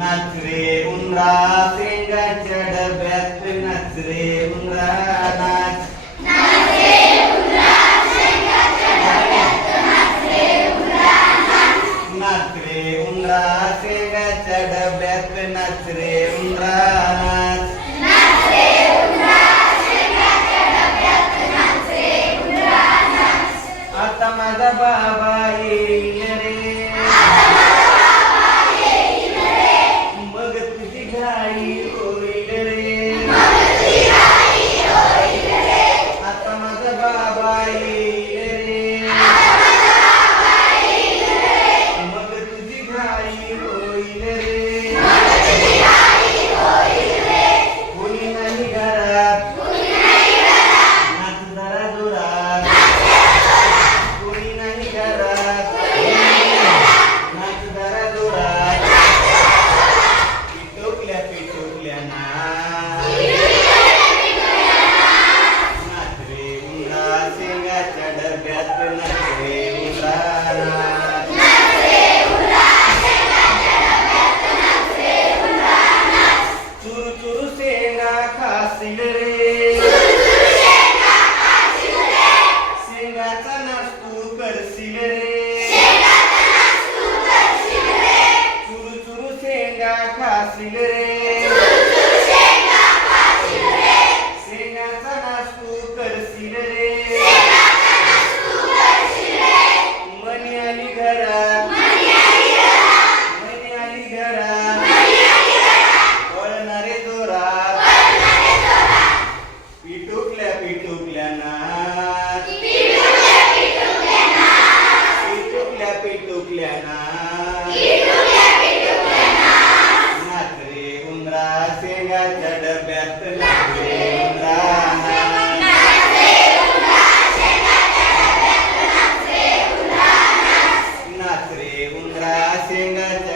नाच रे उंदरा शेंगाच्या डब्यात नाच रे उंदरा नाच. नाच रे उंदरा शेंगाच्या डब्यात नाच रे उंदरा नाच. नाच रे उंदरा शेंगाच्या डब्यात नाच रे उंदरा नाच. नाच रे उंदरा शेंगाच्या डब्यात नाच रे उंदरा नाच. आता माझा बाबा येईल रे मग तुझी घाई होईल रे. आता माझा बाबा येईल रे मग तुझी घाई होईल रे. कोणी नाही घरात नाच जरा जोरात. कोणी नाही घरात नाच जरा जोरात. पिटोकल्या पिटोकल्या नाच. नाच रे उंदरा शेंगाच्या डब्यात नाच रे उंदरा नाच. चुरू चुरू शेंगा खाशील रे शेंगाचा नाच तू करशील रे. चुरू चुरू शेंगा खाशील रे शेंगाचा नाच तू करशील रे. मनी आली घरात मनी आली घरात वळणारे जोरात. पिटुकल्या पिटुकल्या नाच. पिटुकल्या पिटुकल्या नाच. नाच रे उंदरा शेंगाच्या डब्यात नाच रे उंदरा नाच. नाच रे उंदरा शेंगाच्या